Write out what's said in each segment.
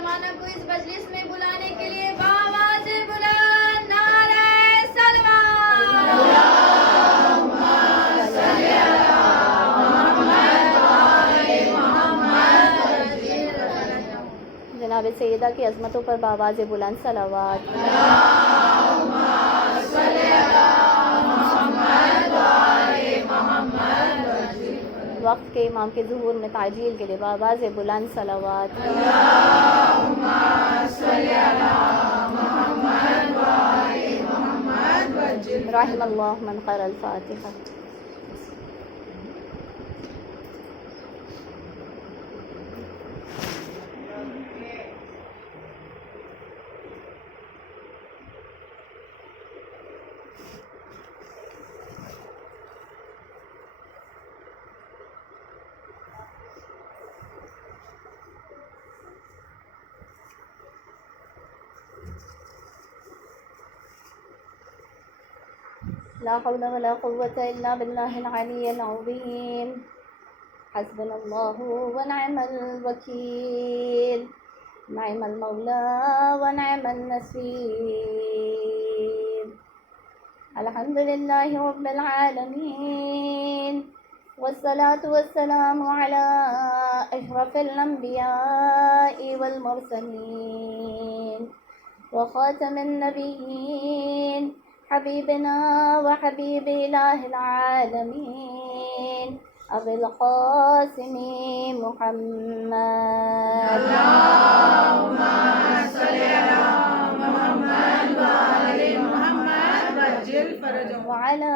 مسلمانوں کو اس مجلس میں بلانے کے لیے بآواز بلند نعرہ جناب سیدہ کی عظمتوں پر بآواز بلند صلوات. وقت کے امام کے ظہور میں تعجیل کے لیے بآواز بلند صلوات. رحم اللہ من قرأ الفاتحہ. لا حول ولا قوة إلا بالله العلي العظيم. حسبنا الله ونعم الوكيل. نعم المولى ونعم النصير. الحمد لله رب العالمين، والصلاة والسلام على أشرف الأنبياء والمرسلين وخاتم النبيين حبيبنا وحبيب إله العالمين أبي القاسم محمد. اللهم صل على محمد وآل محمد وعجل فرجهم. وعلى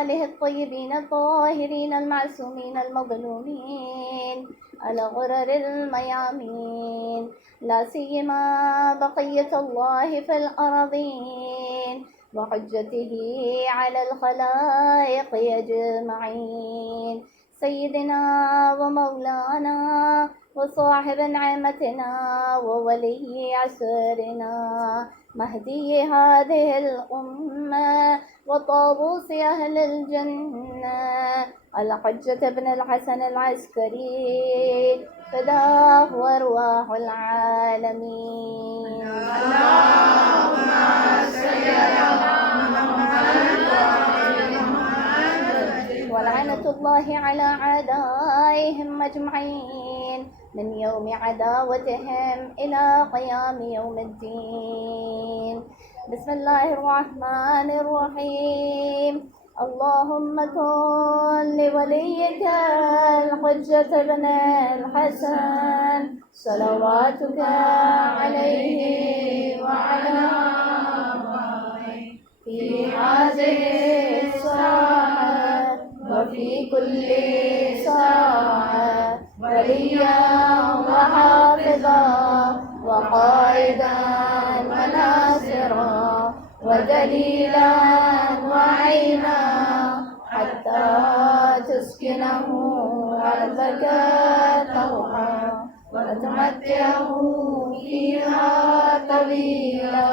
آله الطيبين الطاهرين المعصومين المظلومين الغرر الميامين، لا سيما بقية الله في الأرضين وحجته على الخلائق أجمعين، سيدنا ومولانا وصاحب نعمتنا وولي عسرنا مهدي هذه الأمة وطاووس أهل الجنة الحجة بن الحسن العسكري فداه أرواح العالمين. اللهم صل على محمد وآل محمد. ولعنة الله على أعدائهم أجمعين من يوم عداوتهم إلى قيام يوم الدين. بسم الله الرحمن الرحيم. اللهم كن لوليك الحجة بن الحسن صلواتك عليه وعلى آله في هذه الساعة وفي كل ساعة وليا وحافظا وقائدا وناصرا ودليلا وعينا حتى تسكنه أرضك طوعا وتمتعه فيها طويلا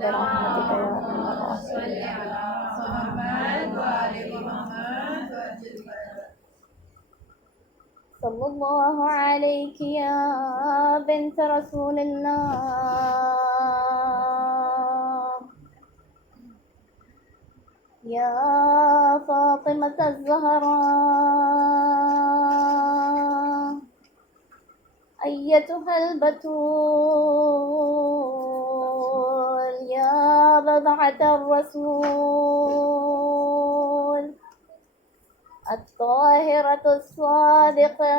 برحمتك يا الله. صل على محمد وآل محمد وعجل فرجهم. صلى الله عليك يا بنت رسول الله، يا فاطمة الزهراء، أيتها البتول، يا بضعة الرسول، الطاهرة الصادقة،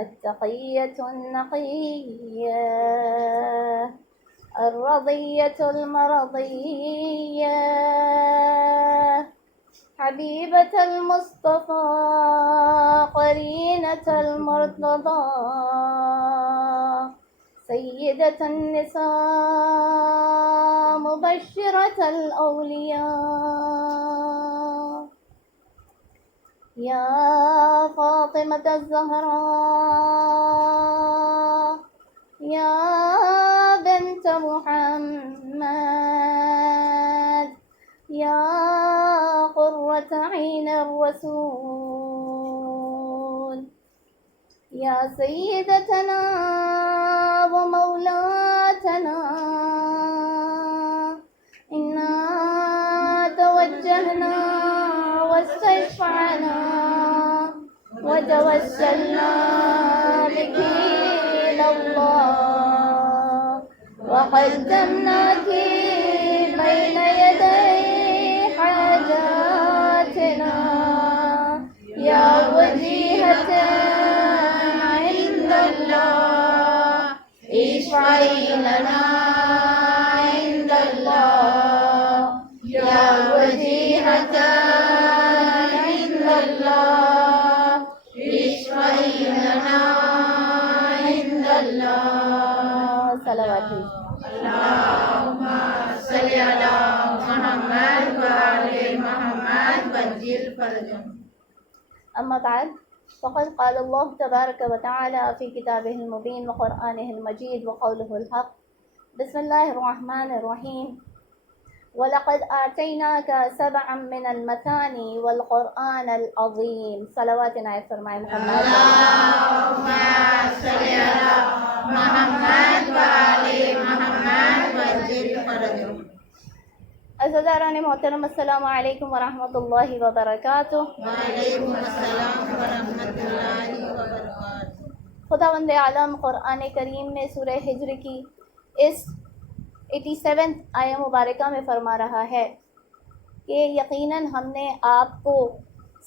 التقية النقية، الرضية المرضية، حبيبة المصطفى، قرينة المرتضى، سيدة النساء، مبشرة الأولياء، يا فاطمة الزهراء، يا بنت محمد، يا قرة عين الرسول، یا سیدتنا و مولاتنا انا توجہنا واستشفعنا وتوسلنا بك إلى الله وقدمناك بين يدي حاجاتنا يا وجيهة عند الله اشفعي لنا عند الله يا وجيهة عند الله اشفعي لنا عند الله صلوات اللهم صل على محمد وآل محمد وجل فرجهم. أما بعد فقد قال الله تبارك وتعالى في كتابه المبين وقرآنه المجيد وقوله الحق بسم الله الرحمن الرحيم وَلَقَدْ آتَيْنَاكَ سَبْعًا مِّنَ الْمَثَانِي وَالْقُرْآنَ الْعَظِيمِ. صلوات عنایت فرمائے محمد. اللهم صل على محمد وآل محمد وجل فرجهم. عزیزان محترم السلام علیکم ورحمۃ اللہ وبرکاتہ. وعلیکم السلام ورحمۃ اللہ وبرکاتہ. خداوند عالم قرآن کریم میں سورہ ہجر کی اس 87 آیہ مبارکہ میں فرما رہا ہے کہ یقیناً ہم نے آپ کو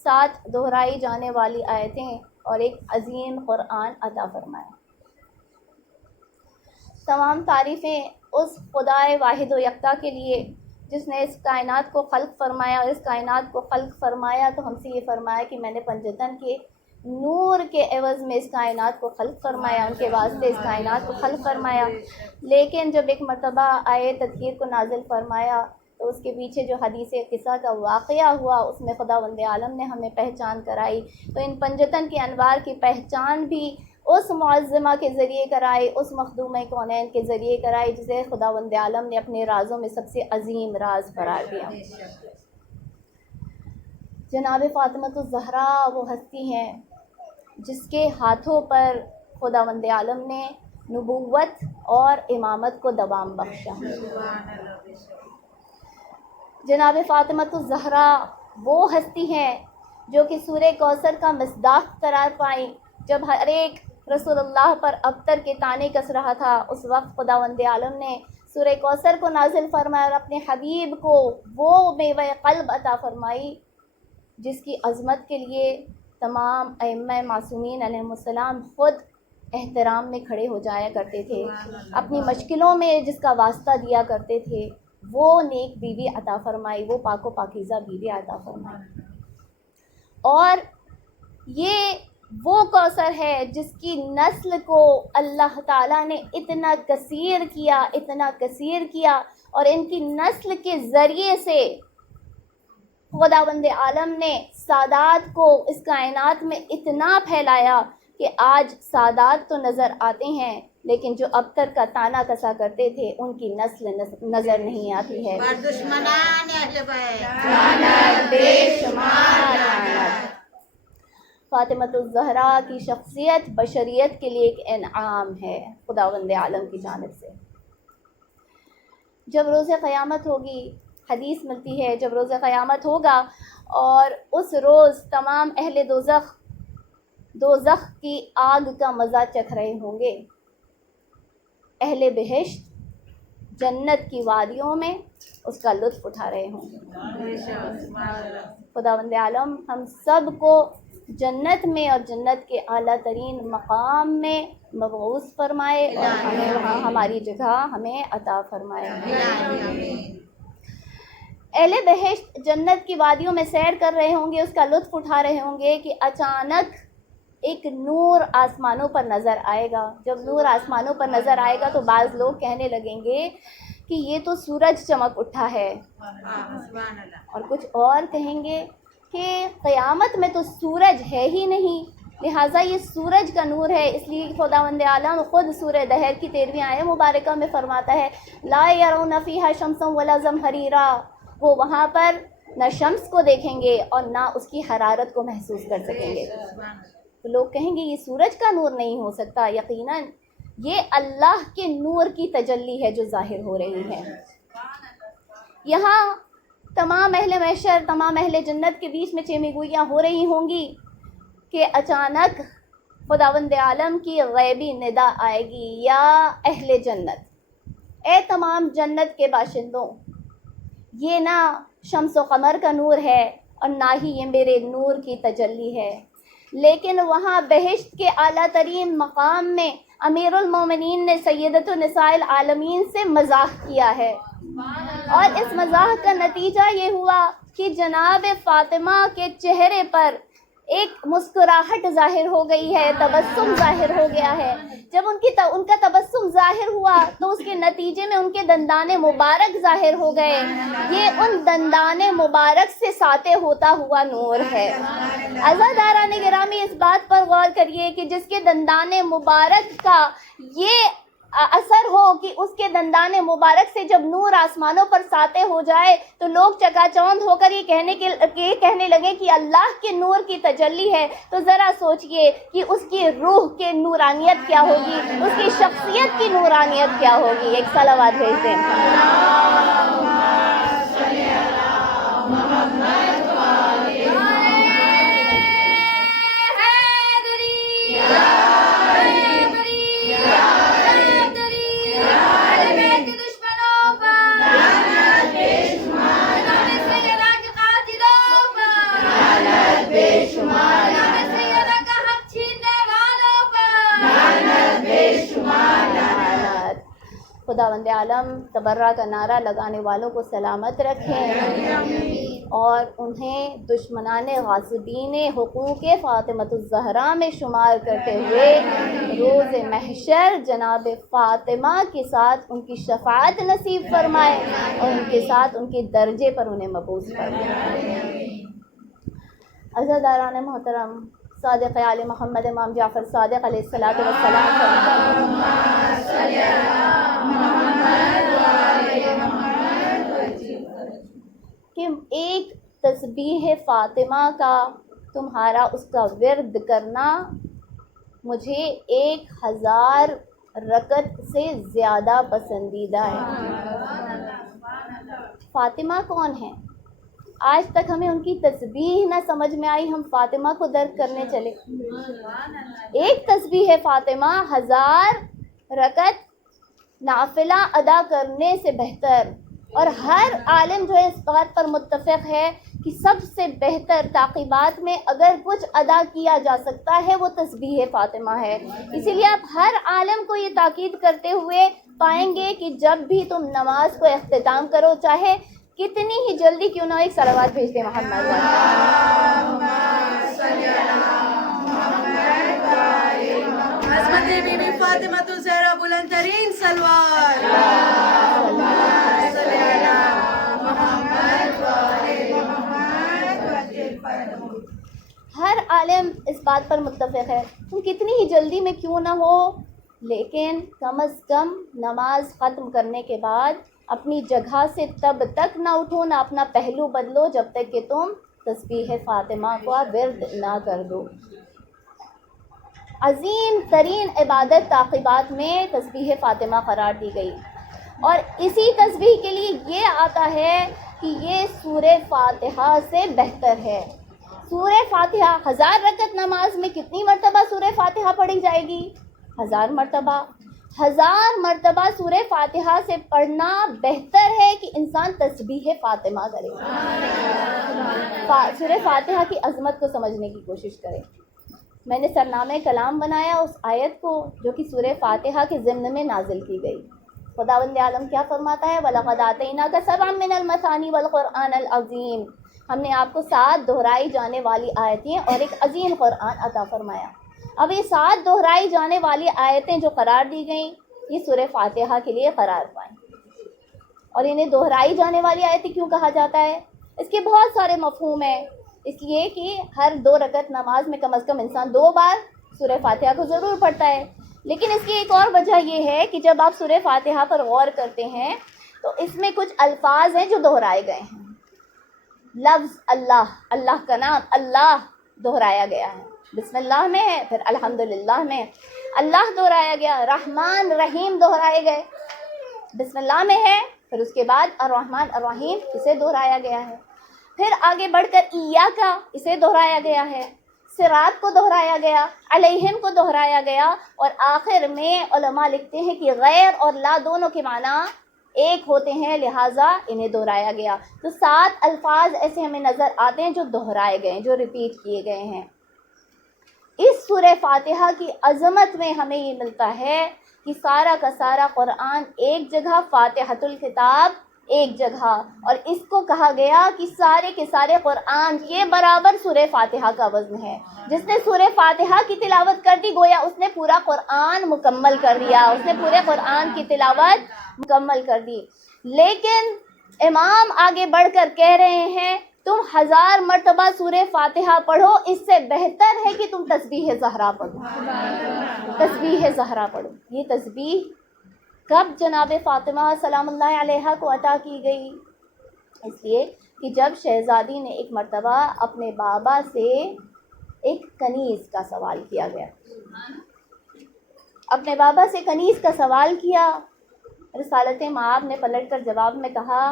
7 دہرائی جانے والی آیتیں اور ایک عظیم قرآن عطا فرمایا. تمام تعریفیں اس خدائے واحد و یکتا کے لیے جس نے اس کائنات کو خلق فرمایا. اور اس کائنات کو خلق فرمایا تو ہم سے یہ فرمایا کہ میں نے پنجتن کے نور کے عوض میں اس کائنات کو خلق فرمایا، ان کے واسطے اس کائنات کو خلق فرمایا. لیکن جب ایک مرتبہ آئے تطہیر کو نازل فرمایا تو اس کے پیچھے جو حدیث قصہ کا واقعہ ہوا اس میں خداوند عالم نے ہمیں پہچان کرائی. تو ان پنجتن کے انوار کی پہچان بھی اس معظمہ کے ذریعے کرائی، اس مخدوم کونین کے ذریعے کرائی جسے خداوند عالم نے اپنے رازوں میں سب سے عظیم راز قرار دیا. جناب فاطمۃ الزہرا وہ ہستی ہیں جس کے ہاتھوں پر خداوند عالم نے نبوت اور امامت کو دوام بخشا. جناب فاطمۃ الزہرا وہ ہستی ہیں جو کہ سورہ کوثر کا مصداق قرار پائیں. جب ہر ایک رسول اللہ پر ابتر کے تانے کس رہا تھا اس وقت خداوند عالم نے سورہ کوثر کو نازل فرمایا اور اپنے حبیب کو وہ میوہ قلب عطا فرمائی جس کی عظمت کے لیے تمام ائمہ معصومین علیہم السلام خود احترام میں کھڑے ہو جایا کرتے تھے، اپنی مشکلوں میں جس کا واسطہ دیا کرتے تھے. وہ نیک بیوی عطا فرمائی، وہ پاک و پاکیزہ بیوی عطا فرمائی. اور یہ وہ کوثر ہے جس کی نسل کو اللہ تعالیٰ نے اتنا کثیر کیا اور ان کی نسل کے ذریعے سے خداوند عالم نے سادات کو اس کائنات میں اتنا پھیلایا کہ آج سادات تو نظر آتے ہیں لیکن جو ابتر کا تانا کسا کرتے تھے ان کی نسل نظر نہیں آتی ہے. بر دشمنان اہل بیت لعنت بے شمار لعنت. فاطمۃ الزہرا کی شخصیت بشریت کے لیے ایک انعام ہے خداوند عالم کی جانب سے. جب روز قیامت ہوگی حدیث ملتی ہے جب روز قیامت ہوگا اور اس روز تمام اہل دوزخ کی آگ کا مزہ چکھ رہے ہوں گے، اہل بہشت جنت کی وادیوں میں اس کا لطف اٹھا رہے ہوں گے. خداوند عالم ہم سب کو جنت میں اور جنت کے اعلیٰ ترین مقام میں مبعوث فرمائے اور ہمیں وہاں ہماری جگہ ہمیں عطا فرمائے. اہل بہشت جنت کی وادیوں میں سیر کر رہے ہوں گے، اس کا لطف اٹھا رہے ہوں گے کہ اچانک ایک نور آسمانوں پر نظر آئے گا. جب نور آسمانوں پر نظر آئے گا تو بعض لوگ کہنے لگیں گے کہ یہ تو سورج چمک اٹھا ہے، اور کچھ اور کہیں گے کہ قیامت میں تو سورج ہے ہی نہیں، لہٰذا یہ سورج کا نور ہے. اس لیے خداوند عالم خود سورہ دہر کی 13ویں آیہ مبارکہ میں فرماتا ہے لا یرون فیہا شمسا ولا زمہریرا. وہ وہاں پر نہ شمس کو دیکھیں گے اور نہ اس کی حرارت کو محسوس کر سکیں گے. تو لوگ کہیں گے یہ سورج کا نور نہیں ہو سکتا. یقیناً یہ اللہ کے نور کی تجلی ہے جو ظاہر ہو رہی ہے. یہاں تمام اہل محشر، تمام اہل جنت کے بیچ میں چیمگوئیاں ہو رہی ہوں گی کہ اچانک خداوند عالم کی غیبی ندا آئے گی، یا اہل جنت، اے تمام جنت کے باشندوں، یہ نہ شمس و قمر کا نور ہے اور نہ ہی یہ میرے نور کی تجلی ہے، لیکن وہاں بہشت کے اعلیٰ ترین مقام میں امیر المومنین نے سیدۃ النساء العالمین سے مزاح کیا ہے، اور اس مزاح کا نتیجہ یہ ہوا کہ جناب فاطمہ کے چہرے پر ایک مسکراہٹ ظاہر ہو گئی ہے، تبسم ظاہر ہو گیا ہے. جب ان کا تبسم ظاہر ہوا تو اس کے نتیجے میں ان کے دندان مبارک ظاہر ہو گئے. یہ ان دندان مبارک سے ساطع ہوتا ہوا نور ہے. عزاداران گرامی، اس بات پر غور کریے کہ جس کے دندان مبارک کا یہ اثر ہو کہ اس کے دندان مبارک سے جب نور آسمانوں پر ساطع ہو جائے تو لوگ چکا چوندھ ہو کر یہ کہنے لگے کہ اللہ کے نور کی تجلی ہے، تو ذرا سوچئے کہ اس کی روح کی نورانیت کیا ہوگی، اس کی شخصیت کی نورانیت کیا ہوگی. ایک صلوات بھیج دیں. خداوند عالم تبرہ کا نعرہ لگانے والوں کو سلامت رکھیں اور انہیں دشمنان غاصبین حقوق فاطمۃ الزہرا میں شمار کرتے ہوئے روز محشر جناب فاطمہ کے ساتھ ان کی شفاعت نصیب فرمائے اور ان کے ساتھ ان کے درجے پر انہیں مبعوث فرمائے. عزاداران محترم، صادق آل محمد امام جعفر صادق علیہ الصلوۃ والسلام کہ ایک تسبیح فاطمہ کا تمہارا اس کا ورد کرنا مجھے 1000 رکعت سے زیادہ پسندیدہ ہے. فاطمہ کون ہے؟ آج تک ہمیں ان کی تسبیح نہ سمجھ میں آئی، ہم فاطمہ کو درک کرنے چلے. ایک تسبیح فاطمہ 1000 رکعت نافلہ ادا کرنے سے بہتر، اور ہر عالم جو ہے اس بات پر متفق ہے کہ سب سے بہتر تعقیبات میں اگر کچھ ادا کیا جا سکتا ہے وہ تسبیح فاطمہ ہے. اسی لیے آپ ہر عالم کو یہ تاکید کرتے ہوئے پائیں گے کہ جب بھی تم نماز کو اختتام کرو، چاہے کتنی ہی جلدی کیوں نہ، ایک صلوات بھیج دیں محمد. عظمت بی بی فاطمہ الزہرا بلند ترین سلوات. ہر عالم اس بات پر متفق ہے، تم کتنی ہی جلدی میں کیوں نہ ہو، لیکن کم از کم نماز ختم کرنے کے بعد اپنی جگہ سے تب تک نہ اٹھو، نہ اپنا پہلو بدلو جب تک کہ تم تسبیح فاطمہ کو ورد نہ کر دو. عظیم ترین عبادت تعقیبات میں تسبیح فاطمہ قرار دی گئی، اور اسی تسبیح کے لیے یہ آتا ہے کہ یہ سورہ فاتحہ سے بہتر ہے. سورہ فاتحہ 1000 رکعت نماز میں کتنی مرتبہ سورہ فاتحہ پڑھی جائے گی؟ 1000 مرتبہ. 1000 مرتبہ سورہ فاتحہ سے پڑھنا بہتر ہے کہ انسان تسبیح فاطمہ کرے. سورہ فاتحہ کی عظمت کو سمجھنے کی کوشش کرے. میں نے سرنامہ کلام بنایا اس آیت کو جو کہ سورہ فاتحہ کے ضمن میں نازل کی گئی. خداوند عالم کیا فرماتا ہے؟ وَلَقَدْ آتَيْنَاكَ سَبْعًا مِّنَ الْمَثَانِي وَالْقُرْآنَ الْعَظِيمِ. ہم نے آپ کو 7 دہرائی جانے والی آیتیں اور ایک عظیم قرآن عطا فرمایا. اب یہ 7 دہرائی جانے والی آیتیں جو قرار دی گئیں یہ سورہ فاتحہ کے لیے قرار پائیں. اور انہیں دہرائی جانے والی آیتیں کیوں کہا جاتا ہے؟ اس کے بہت سارے مفہوم ہیں. اس لیے کہ ہر 2 رکعت نماز میں کم از کم انسان 2 بار سورہ فاتحہ کو ضرور پڑھتا ہے. لیکن اس کی ایک اور وجہ یہ ہے کہ جب آپ سورہ فاتحہ پر غور کرتے ہیں تو اس میں کچھ الفاظ ہیں جو دہرائے گئے ہیں. لفظ اللہ، اللہ کا نام اللہ دہرایا گیا ہے. بسم اللہ میں ہے، پھر الحمدللہ میں ہے۔ اللہ دہرایا گیا، رحمان رحیم دہرائے گئے، بسم اللہ میں ہے، پھر اس کے بعد الرحمن الرحیم اسے دہرایا گیا ہے، پھر آگے بڑھ کر ایاکا اسے دہرایا گیا ہے، صراط کو دہرایا گیا، علیہم کو دہرایا گیا، اور آخر میں علماء لکھتے ہیں کہ غیر اور لا دونوں کے معنی ایک ہوتے ہیں، لہٰذا انہیں دہرایا گیا۔ تو 7 الفاظ ایسے ہمیں نظر آتے ہیں جو دہرائے گئے ہیں، جو ریپیٹ کیے گئے ہیں۔ اس سورہ فاتحہ کی عظمت میں ہمیں یہ ملتا ہے کہ سارا کا سارا قرآن ایک جگہ، فاتحۃ الکتاب ایک جگہ، اور اس کو کہا گیا کہ سارے کے سارے قرآن کے برابر سورہ فاتحہ کا وزن ہے۔ جس نے سورہ فاتحہ کی تلاوت کر دی گویا اس نے پورا قرآن مکمل کر دیا، اس نے پورے قرآن کی تلاوت مکمل کر دی۔ لیکن امام آگے بڑھ کر کہہ رہے ہیں تم 1000 مرتبہ سورہ فاتحہ پڑھو، اس سے بہتر ہے کہ تم تسبیح زہرا پڑھو، تسبیح زہرا پڑھو۔ یہ تسبیح کب جناب فاطمہ سلام اللہ علیہا کو عطا کی گئی؟ اس لیے کہ جب شہزادی نے ایک مرتبہ اپنے بابا سے ایک کنیز کا سوال کیا گیا، اپنے بابا سے کنیز کا سوال کیا، رسالت مآب نے پلٹ کر جواب میں کہا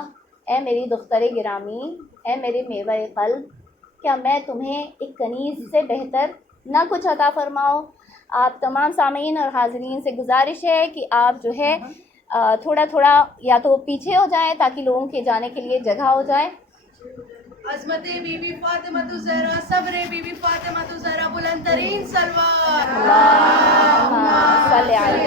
اے میری دختر گرامی، اے میرے میوہ قلب، کیا میں تمہیں ایک کنیز سے بہتر نہ کچھ عطا فرماؤں؟ آپ تمام سامعین اور حاضرین سے گزارش ہے کہ آپ جو ہے تھوڑا تھوڑا یا تو پیچھے ہو جائیں تاکہ لوگوں کے جانے کے لیے جگہ ہو جائے۔ عظمت بی بی فاطمہ الزہرا، صبر بی بی فاطمہ الزہرا، بلند ترین سلوات۔ اللہم صلی علی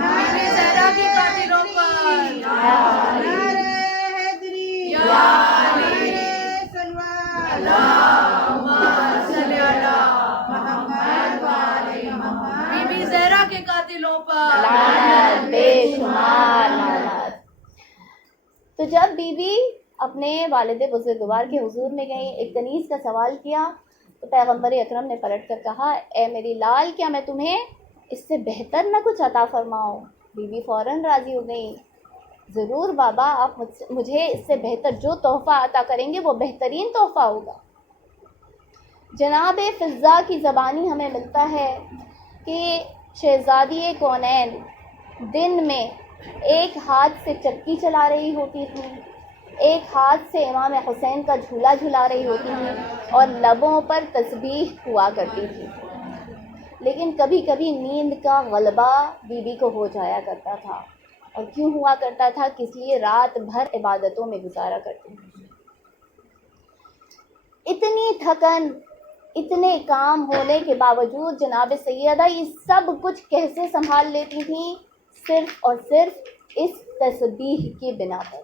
بی بی زہرا کی قاتلوں پر نعرہ حیدری، یا نعرہ سلوات، اللہم صلی علی محمد وعلی محمد۔ بی بی زہرا کے قاتلوں پر لعنت، بے شمار لعنت۔ تو جب بی بی اپنے والد بزرگوار کے حضور میں گئی، ایک کنیز کا سوال کیا، تو پیغمبر اکرم نے پلٹ کر کہا اے میری لال، کیا میں تمہیں اس سے بہتر نہ کچھ عطا فرماؤں؟ بی بی فوراً راضی ہو گئی، ضرور بابا، آپ مجھے اس سے بہتر جو تحفہ عطا کریں گے وہ بہترین تحفہ ہوگا۔ جناب فضہ کی زبانی ہمیں ملتا ہے کہ شہزادی کونین دن میں ایک ہاتھ سے چکی چلا رہی ہوتی تھی، ایک ہاتھ سے امام حسین کا جھولا جھلا رہی ہوتی تھی، اور لبوں پر تسبیح ہوا کرتی تھی۔ لیکن کبھی کبھی نیند کا غلبہ بی بی کو ہو جایا کرتا تھا، اور کیوں ہوا کرتا تھا؟ کس لیے رات بھر عبادتوں میں گزارا کرتی تھی۔ اتنی تھکن، اتنے کام ہونے کے باوجود جناب سیدہ یہ سب کچھ کیسے سنبھال لیتی تھیں؟ صرف اور صرف اس تسبیح کی بنا پر۔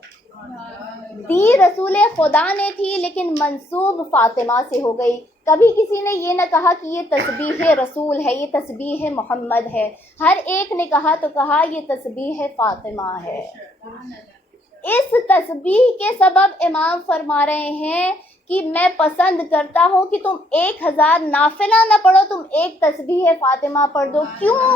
دی رسول خدا نے تھی لیکن منسوب فاطمہ سے ہو گئی۔ کبھی کسی نے یہ نہ کہا کہ یہ تسبیح رسول ہے، یہ تسبیح محمد ہے، ہر ایک نے کہا تو کہا یہ تسبیح فاطمہ ہے۔ اس تسبیح کے سبب امام فرما رہے ہیں کہ میں پسند کرتا ہوں کہ تم 1000 نافلہ نہ پڑھو، تم ایک تسبیح فاطمہ پڑھ دو۔ کیوں؟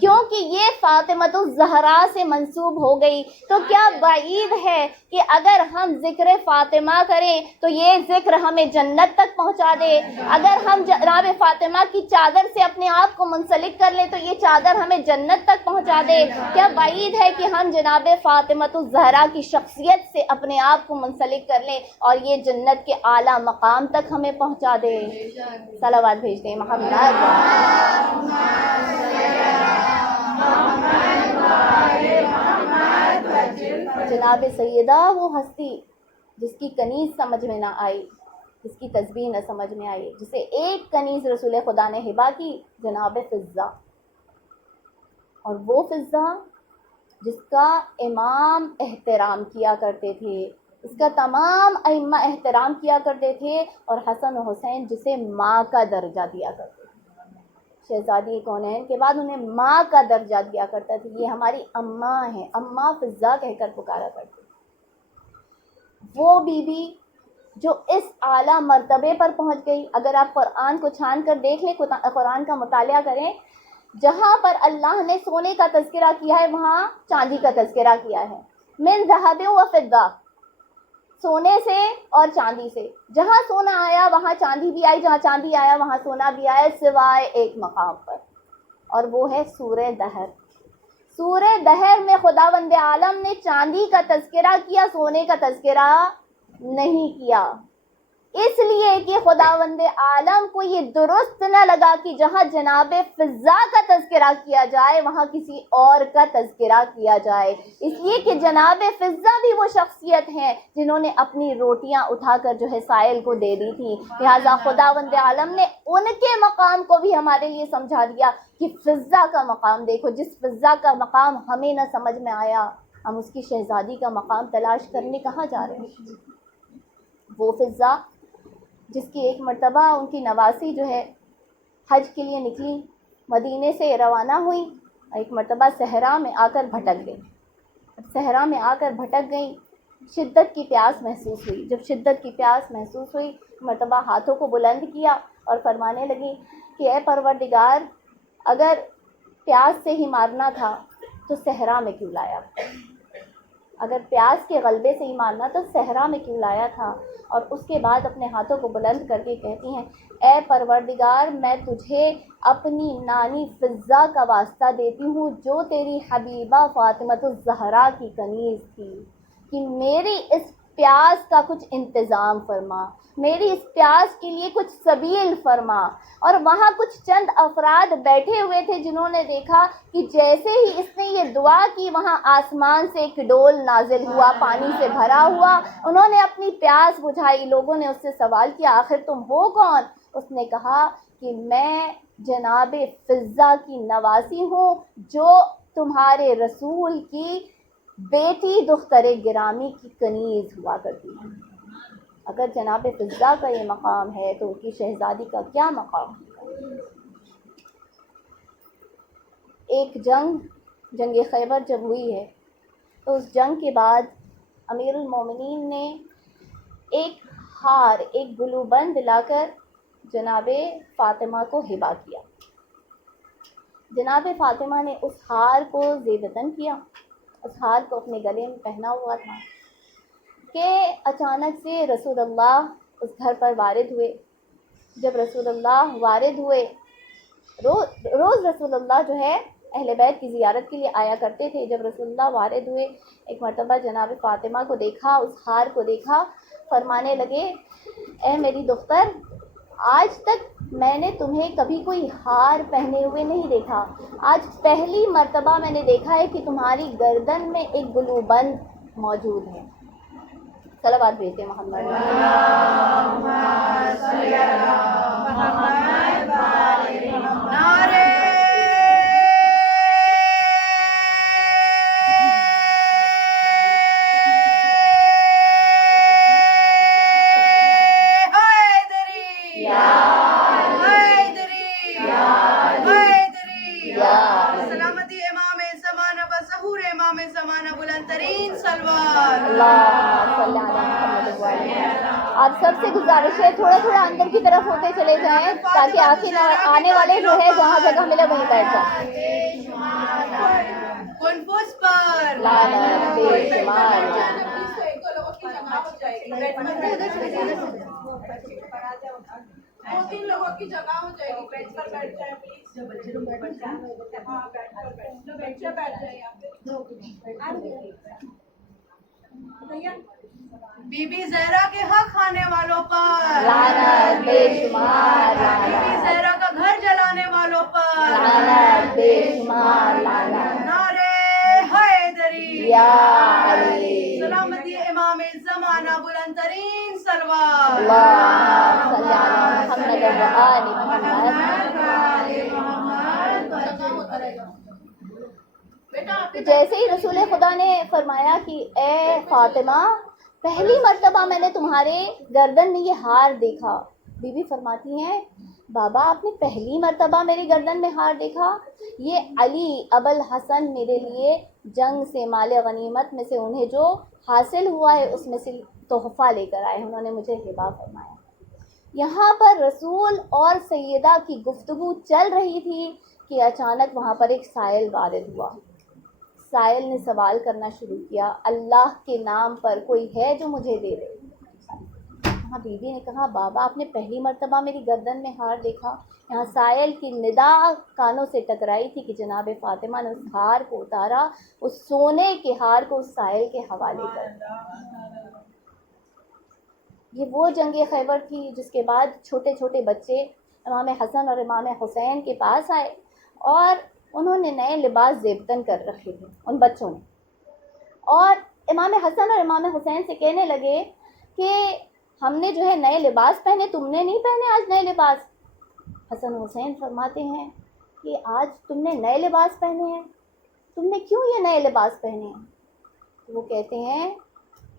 کیونکہ یہ فاطمہ الزہرا سے منسوب ہو گئی۔ تو کیا بعید ہے کہ اگر ہم ذکر فاطمہ کریں تو یہ ذکر ہمیں جنت تک پہنچا دے؟ اگر ہم جناب فاطمہ کی چادر سے اپنے آپ کو منسلک کر لیں تو یہ چادر ہمیں جنت تک پہنچا دے؟ کیا بعید ہے کہ ہم جناب فاطمہ الزہرا کی شخصیت سے اپنے آپ کو منسلک کر لیں اور یہ جنت کے اعلیٰ مقام تک ہمیں پہنچا دے؟ صلوات بھیجتے ہیں محمد۔ جناب سیدہ وہ ہستی جس کی کنیز سمجھ میں نہ آئی، جس کی تسبیح نہ سمجھ میں آئی، جسے ایک کنیز رسول خدا نے ہبہ کی، جناب فضہ، اور وہ فضہ جس کا امام احترام کیا کرتے تھے، اس کا تمام ائمہ احترام کیا کرتے تھے، اور حسن و حسین جسے ماں کا درجہ دیا کرتے تھے، شہزادی کونین کے بعد انہیں ماں کا درجہ دیا کرتا تھا، یہ ہماری اماں ہیں، اماں فضہ کہہ کر پکارا کرتے تھے۔ وہ بی بی جو اس اعلیٰ مرتبے پر پہنچ گئی، اگر آپ قرآن کو چھان کر دیکھ لیں، قرآن کا مطالعہ کریں، جہاں پر اللہ نے سونے کا تذکرہ کیا ہے وہاں چاندی کا تذکرہ کیا ہے، من ذہب و فضہ، سونے سے اور چاندی سے. جہاں سونا آیا وہاں چاندی بھی آئی, جہاں چاندی آیا وہاں سونا بھی آیا, سوائے ایک مقام پر, اور وہ ہے سورہ دہر. سورہ دہر میں خداوند عالم نے چاندی کا تذکرہ کیا, سونے کا تذکرہ نہیں کیا, اس لیے کہ خداوند عالم کو یہ درست نہ لگا کہ جہاں جناب فضا کا تذکرہ کیا جائے وہاں کسی اور کا تذکرہ کیا جائے, اس لیے کہ جناب فضا بھی وہ شخصیت ہیں جنہوں نے اپنی روٹیاں اٹھا کر جو ہے سائل کو دے دی تھی. لہٰذا خداوند عالم نے ان کے مقام کو بھی ہمارے لیے سمجھا دیا کہ فضا کا مقام دیکھو. جس فضا کا مقام ہمیں نہ سمجھ میں آیا, ہم اس کی شہزادی کا مقام تلاش کرنے کہاں جا رہے ہیں. وہ فضا جس کی ایک مرتبہ ان کی نواسی جو ہے حج کے لیے نکلی, مدینے سے روانہ ہوئی, ایک مرتبہ صحرا میں آ کر بھٹک گئی. صحرا میں آ کر بھٹک گئی, شدت کی پیاس محسوس ہوئی. جب شدت کی پیاس محسوس ہوئی, مرتبہ ہاتھوں کو بلند کیا اور فرمانے لگی کہ اے پروردگار, اگر پیاس سے ہی مارنا تھا تو صحرا میں کیوں لایا, اگر پیاس کے غلبے سے ہی مارنا تو صحرا میں کیوں لایا تھا. اور اس کے بعد اپنے ہاتھوں کو بلند کر کے کہتی ہیں, اے پروردگار, میں تجھے اپنی نانی فضا کا واسطہ دیتی ہوں جو تیری حبیبہ فاطمۃ الزہرا کی کنیز تھی, کہ میری اس پیاس کا کچھ انتظام فرما, میری اس پیاس کے لیے کچھ سبیل فرما. اور وہاں کچھ چند افراد بیٹھے ہوئے تھے جنہوں نے دیکھا کہ جیسے ہی اس نے یہ دعا کی وہاں آسمان سے ایک ڈول نازل ہوا, پانی سے بھرا ہوا. انہوں نے اپنی پیاس بجھائی. لوگوں نے اس سے سوال کیا, آخر تم ہو کون؟ اس نے کہا کہ میں جناب فضا کی نواسی ہوں جو تمہارے رسول کی بیٹی دختر گرامی کی کنیز ہوا کرتی ہے. اگر جناب فضا کا یہ مقام ہے تو ان کی شہزادی کا کیا مقام ہے. ایک جنگ خیبر جب ہوئی ہے تو اس جنگ کے بعد امیر المومنین نے ایک ہار, ایک گلو بند لا کر جناب فاطمہ کو ہبہ کیا. جناب فاطمہ نے اس ہار کو زیبتن کیا, اس ہار کو اپنے گلے میں پہنا ہوا تھا کہ اچانک سے رسول اللہ اس گھر پر وارد ہوئے. جب رسول اللہ وارد ہوئے, روز رسول اللہ جو ہے اہل بیت کی زیارت کے لیے آیا کرتے تھے. جب رسول اللہ وارد ہوئے, ایک مرتبہ جناب فاطمہ کو دیکھا, اس ہار کو دیکھا, فرمانے لگے, اے میری دختر, آج تک میں نے تمہیں کبھی کوئی ہار پہنے ہوئے نہیں دیکھا, آج پہلی مرتبہ میں نے دیکھا ہے کہ تمہاری گردن میں ایک گلو بند موجود ہے. صلوات بھیجتے محمد. نعرے سلامتی امام زمانہ بظہور امام زمانہ بلند ترین سلوات. آپ سب سے گزارش ہے تھوڑا تھوڑا اندر کی طرف ہوتے چلے جائیں تاکہ آخر آنے والے جو ہے جہاں جگہ ملے وہیں بیٹھ جائیں. کنفوس پر لعنت بے شمار. دو تین لوگوں کی جگہ ہو جائے گی, بیٹھ پر بیٹھ جائیں پلیز. بچے لوگ بیٹھ جائیں. بی بی زہرا کے حق کھانے والوں پر لعنت بے شمار. بی بی زہرا کا گھر جلانے والوں پر لعنت بے شمار. نعرے حیدری. یا علی. سلامتی امام زمانہ بلند ترین سلوات. اللہم صلی علی محمد و آل محمد. جیسے ہی رسول خدا نے فرمایا کہ اے فاطمہ, پہلی مرتبہ میں نے تمہارے گردن میں یہ ہار دیکھا. بی بی فرماتی ہیں, بابا آپ نے پہلی مرتبہ میری گردن میں ہار دیکھا؟ یہ علی ابوالحسن میرے لیے جنگ سے مال غنیمت میں سے انہیں جو حاصل ہوا ہے اس میں سے تحفہ لے کر آئے, انہوں نے مجھے ہبہ فرمایا. یہاں پر رسول اور سیدہ کی گفتگو چل رہی تھی کہ اچانک وہاں پر ایک سائل وارد ہوا. سائل نے سوال کرنا شروع کیا, اللہ کے نام پر کوئی ہے جو مجھے دے دے؟ ہاں بی بی نے کہا بابا آپ نے پہلی مرتبہ میری گردن میں ہار دیکھا. یہاں سائل کی ندا کانوں سے ٹکرائی تھی کہ جناب فاطمہ نے اس ہار کو اتارا, اس سونے کے ہار کو اس سائل کے حوالے کر دیا. یہ وہ جنگ خیبر تھی جس کے بعد چھوٹے چھوٹے بچے امام حسن اور امام حسین کے پاس آئے اور انہوں نے نئے لباس زیبتن کر رکھے تھے ان بچوں نے, اور امام حسن اور امام حسین سے کہنے لگے کہ ہم نے جو ہے نئے لباس پہنے, تم نے نہیں پہنے آج نئے لباس. حسن حسین فرماتے ہیں کہ آج تم نے نئے لباس پہنے ہیں, تم نے کیوں یہ نئے لباس پہنے ہیں؟ وہ کہتے ہیں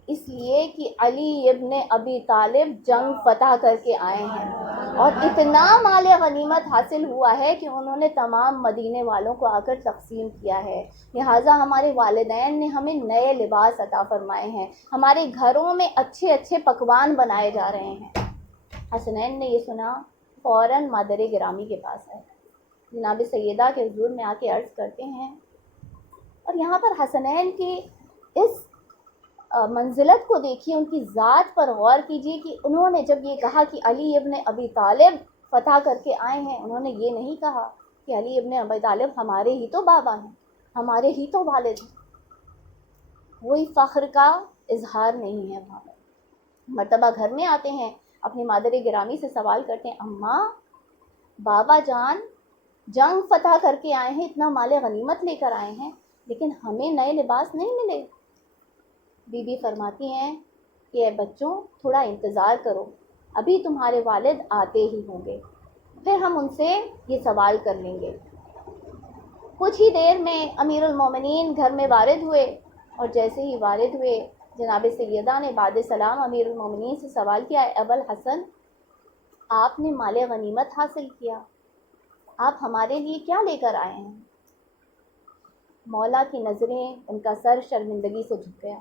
اس لیے کہ علی ابن ابی طالب جنگ فتح کر کے آئے ہیں اور اتنا مال غنیمت حاصل ہوا ہے کہ انہوں نے تمام مدینے والوں کو آ کر تقسیم کیا ہے, لہٰذا ہمارے والدین نے ہمیں نئے لباس عطا فرمائے ہیں, ہمارے گھروں میں اچھے اچھے پکوان بنائے جا رہے ہیں. حسنین نے یہ سنا, فوراً مادر گرامی کے پاس آئے, جناب سیدہ کے حضور میں آ کے عرض کرتے ہیں. اور یہاں پر حسنین کی اس منزلت کو دیکھیے, ان کی ذات پر غور کیجیے کہ انہوں نے جب یہ کہا کہ علی ابن ابی طالب فتح کر کے آئے ہیں, انہوں نے یہ نہیں کہا کہ علی ابن ابی طالب ہمارے ہی تو بابا ہیں, ہمارے ہی تو والد ہیں. وہی فخر کا اظہار نہیں ہے وہاں پر. مرتبہ گھر میں آتے ہیں, اپنی مادر گرامی سے سوال کرتے ہیں, اماں بابا جان جنگ فتح کر کے آئے ہیں, اتنا مال غنیمت لے کر آئے ہیں, لیکن ہمیں نئے لباس نہیں ملے. بی بی فرماتی ہیں کہ اے بچوں تھوڑا انتظار کرو, ابھی تمہارے والد آتے ہی ہوں گے, پھر ہم ان سے یہ سوال کر لیں گے. کچھ ہی دیر میں امیر المومنین گھر میں وارد ہوئے, اور جیسے ہی وارد ہوئے جناب سیدہ نے بعد سلام امیر المومنین سے سوال کیا, ابو الحسن آپ نے مال غنیمت حاصل کیا, آپ ہمارے لیے کیا لے کر آئے ہیں؟ مولا کی نظریں, ان کا سر شرمندگی سے جھک گیا.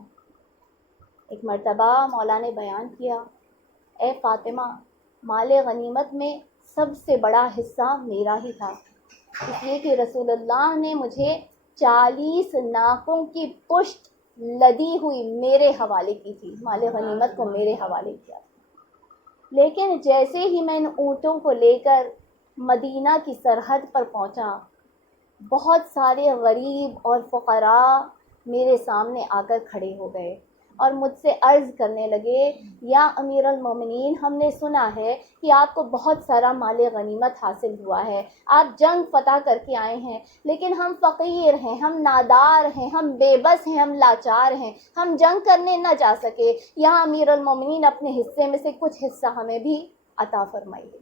ایک مرتبہ مولا نے بیان کیا, اے فاطمہ مال غنیمت میں سب سے بڑا حصہ میرا ہی تھا, اس لیے کہ رسول اللہ نے مجھے 40 ناکوں کی پشت لدی ہوئی میرے حوالے کی تھی, مال غنیمت کو میرے حوالے کیا. لیکن جیسے ہی میں ان اونٹوں کو لے کر مدینہ کی سرحد پر پہنچا, بہت سارے غریب اور فقراء میرے سامنے آ کر کھڑے ہو گئے اور مجھ سے عرض کرنے لگے, یا امیر المومنین ہم نے سنا ہے کہ آپ کو بہت سارا مال غنیمت حاصل ہوا ہے, آپ جنگ فتح کر کے آئے ہیں, لیکن ہم فقیر ہیں, ہم نادار ہیں, ہم بے بس ہیں, ہم لاچار ہیں, ہم جنگ کرنے نہ جا سکے, یہاں امیر المومنین اپنے حصے میں سے کچھ حصہ ہمیں بھی عطا فرمائیے.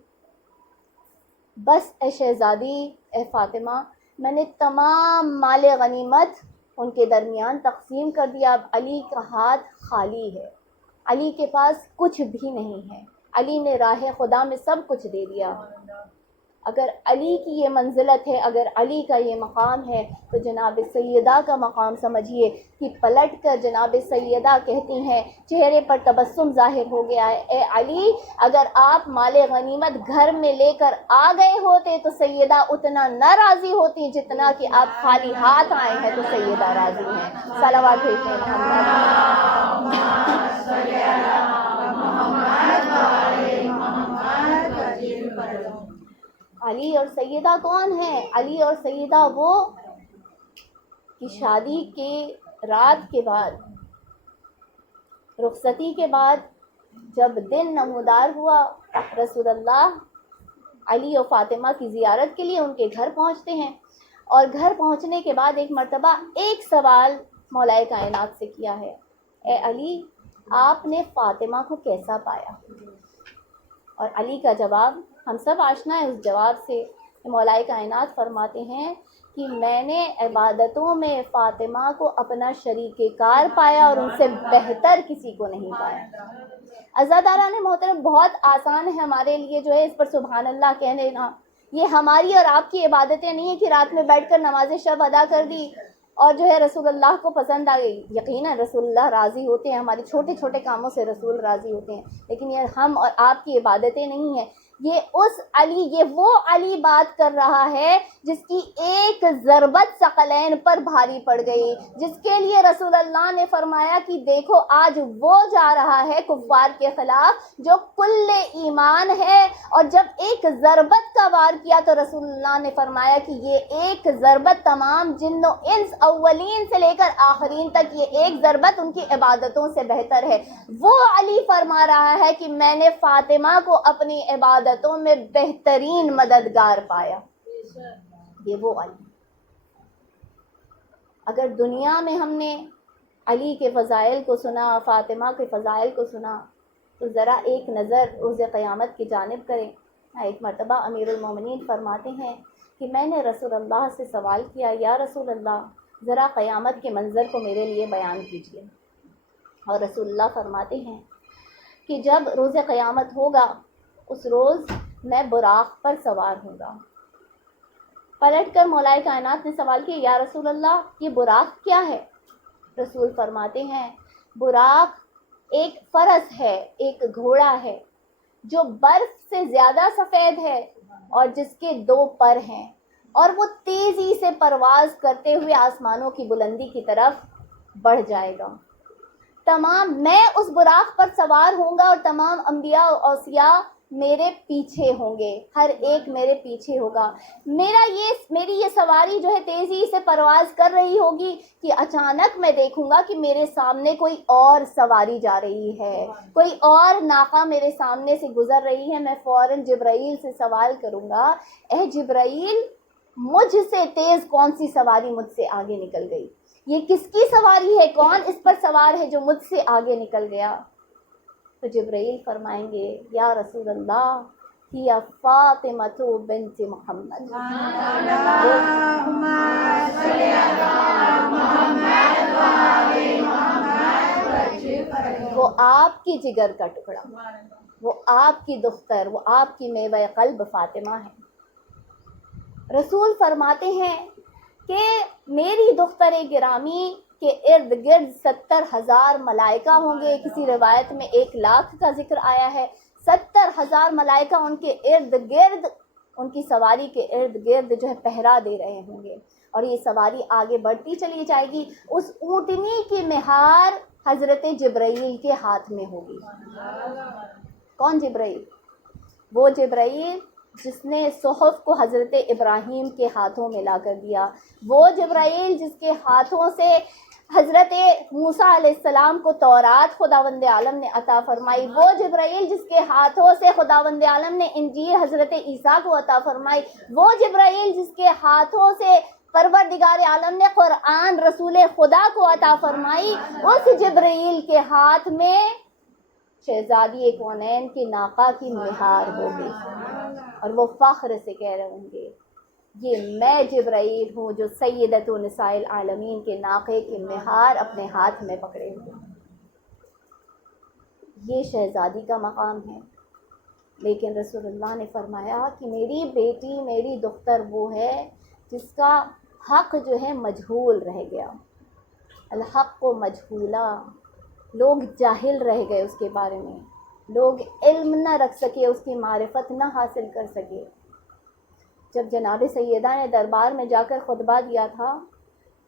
بس اے شہزادی, اے فاطمہ, میں نے تمام مال غنیمت ان کے درمیان تقسیم کر دیا. اب علی کا ہاتھ خالی ہے, علی کے پاس کچھ بھی نہیں ہے, علی نے راہ خدا میں سب کچھ دے دیا. اگر علی کی یہ منزلت ہے, اگر علی کا یہ مقام ہے, تو جناب سیدہ کا مقام سمجھیے کہ پلٹ کر جناب سیدہ کہتی ہیں, چہرے پر تبسم ظاہر ہو گیا ہے, اے علی اگر آپ مال غنیمت گھر میں لے کر آ گئے ہوتے تو سیدہ اتنا نہ راضی ہوتی جتنا کہ آپ خالی ہاتھ آئے ہیں تو سیدہ راضی ہیں. صلوات بھیجیں علی اور سیدہ کون ہیں؟ علی اور سیدہ وہ کہ شادی کے رات کے بعد, رخصتی کے بعد جب دن نمودار ہوا, رسول اللہ علی اور فاطمہ کی زیارت کے لیے ان کے گھر پہنچتے ہیں, اور گھر پہنچنے کے بعد ایک مرتبہ ایک سوال مولا کائنات سے کیا ہے, اے علی آپ نے فاطمہ کو کیسا پایا؟ اور علی کا جواب ہم سب آشنا ہے اس جواب سے. مولا کائنات فرماتے ہیں کہ میں نے عبادتوں میں فاطمہ کو اپنا شریک کار پایا اور ان سے بہتر کسی کو نہیں پایا. عزاداران محترم, بہت آسان ہے ہمارے لیے جو ہے اس پر سبحان اللہ کہنے نا, یہ ہماری اور آپ کی عبادتیں نہیں ہیں کہ رات میں بیٹھ کر نماز شب ادا کر دی اور جو ہے رسول اللہ کو پسند آ گئی. یقیناً رسول اللہ راضی ہوتے ہیں, ہمارے چھوٹے چھوٹے کاموں سے رسول راضی ہوتے ہیں, لیکن یہ ہم اور آپ کی عبادتیں نہیں ہیں. یہ اس علی، یہ وہ علی بات کر رہا ہے جس کی ایک ضربت ثقلین پر بھاری پڑ گئی، جس کے لیے رسول اللہ نے فرمایا کہ دیکھو آج وہ جا رہا ہے کفار کے خلاف جو کل ایمان ہے، اور جب ایک ضربت کا وار کیا تو رسول اللہ نے فرمایا کہ یہ ایک ضربت تمام جن و انس اولین سے لے کر آخرین تک، یہ ایک ضربت ان کی عبادتوں سے بہتر ہے۔ وہ علی فرما رہا ہے کہ میں نے فاطمہ کو اپنی عبادتوں میں بہترین مددگار پایا۔ یہ وہ علی۔ اگر دنیا میں ہم نے علی کے فضائل کو سنا، فاطمہ کے فضائل کو سنا، تو ذرا ایک نظر روز قیامت کی جانب کریں۔ ایک مرتبہ امیر المومنین فرماتے ہیں کہ میں نے رسول اللہ سے سوال کیا، یا رسول اللہ ذرا قیامت کے منظر کو میرے لیے بیان کیجیے۔ اور رسول اللہ فرماتے ہیں کہ جب روز قیامت ہوگا اس روز میں براق پر سوار ہوں گا۔ پلٹ کر مولائے کائنات نے سوال کیا، یا رسول اللہ یہ براق کیا ہے؟ رسول فرماتے ہیں براق ایک فرس ہے، ایک گھوڑا ہے جو برف سے زیادہ سفید ہے اور جس کے 2 پر ہیں، اور وہ تیزی سے پرواز کرتے ہوئے آسمانوں کی بلندی کی طرف بڑھ جائے گا۔ میں اس براق پر سوار ہوں گا اور تمام انبیاء و اوصیاء میرے پیچھے ہوں گے، ہر ایک میرے پیچھے ہوگا۔ میری یہ سواری جو ہے تیزی سے پرواز کر رہی ہوگی کہ اچانک میں دیکھوں گا کہ میرے سامنے کوئی اور سواری جا رہی ہے، کوئی اور ناقہ میرے سامنے سے گزر رہی ہے۔ میں فوراً جبرائیل سے سوال کروں گا، اے جبرائیل مجھ سے تیز کون سی سواری مجھ سے آگے نکل گئی؟ یہ کس کی سواری ہے؟ کون اس پر سوار ہے جو مجھ سے آگے نکل گیا؟ تو جبرائیل فرمائیں گے، یا رسول اللہ ہی فاطمہ بنت محمد، وہ آپ کی جگر کا ٹکڑا، وہ آپ کی دختر، وہ آپ کی میوہ قلب فاطمہ ہے۔ رسول فرماتے ہیں کہ میری دختر گرامی کے ارد گرد 70,000 ملائکہ ہوں گے، کسی روایت میں 1,00,000 کا ذکر آیا ہے۔ 70,000 ملائکہ ان کے ارد گرد، ان کی سواری کے ارد گرد جو ہے پہرا دے رہے ہوں گے، اور یہ سواری آگے بڑھتی چلی جائے گی۔ اس اونٹنی کی مہار حضرت جبرائیل کے ہاتھ میں ہوگی۔ کون جبرائیل؟ وہ جبرائیل جس نے صحف کو حضرت ابراہیم کے ہاتھوں میں لا کر دیا، وہ جبرائیل جس کے ہاتھوں سے حضرت موسیٰ علیہ السلام کو تورات خداوند عالم نے عطا فرمائی، وہ جبرائیل جس کے ہاتھوں سے خداوند عالم نے انجیل حضرت عیسیٰ کو عطا فرمائی، وہ جبرائیل جس کے ہاتھوں سے پروردگار عالم نے قرآن رسول خدا کو عطا فرمائی، اس جبرائیل کے ہاتھ میں شہزادی کونین کی ناقہ کی مہار ہوگی، اور وہ فخر سے کہہ رہے ہوں گے یہ میں جبرائیل ہوں جو سیدۃ نساء العالمین کے ناقے کی مہار اپنے ہاتھ میں پکڑے ہوئے۔ یہ شہزادی کا مقام ہے، لیکن رسول اللہ نے فرمایا کہ میری بیٹی، میری دختر وہ ہے جس کا حق جو ہے مجہول رہ گیا، الحق و مجہولا، لوگ جاہل رہ گئے اس کے بارے میں، لوگ علم نہ رکھ سکے، اس کی معرفت نہ حاصل کر سکے۔ جب جناب سیدہ نے دربار میں جا کر خطبہ دیا تھا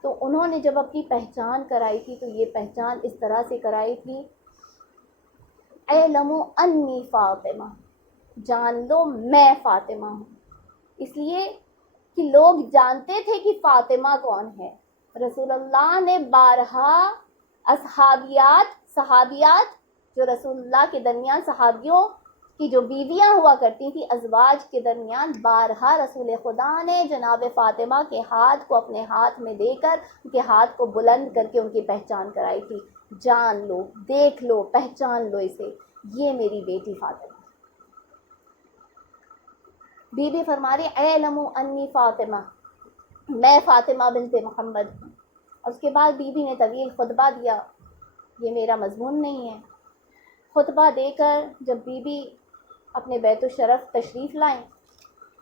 تو انہوں نے جب اپنی پہچان کرائی تھی تو یہ پہچان اس طرح سے کرائی تھی، اعلموا انی فاطمہ، جان لو میں فاطمہ ہوں، اس لیے کہ لوگ جانتے تھے کہ فاطمہ کون ہے۔ رسول اللہ نے بارہا صحابیات جو رسول اللہ کے درمیان صحابیوں کی جو بیویاں ہوا کرتی تھی، ازواج کے درمیان بارہا رسول خدا نے جناب فاطمہ کے ہاتھ کو اپنے ہاتھ میں دے کر ان کے ہاتھ کو بلند کر کے ان کی پہچان کرائی تھی، جان لو، دیکھ لو، پہچان لو اسے، یہ میری بیٹی فاطمہ۔ بی بی فرما رہی اعلموا انی فاطمہ، میں فاطمہ بنت محمد ہوں۔ اور اس کے بعد بی بی نے طویل خطبہ دیا، یہ میرا مضمون نہیں ہے۔ خطبہ دے کر جب بی بی اپنے بیت الشرف تشریف لائیں،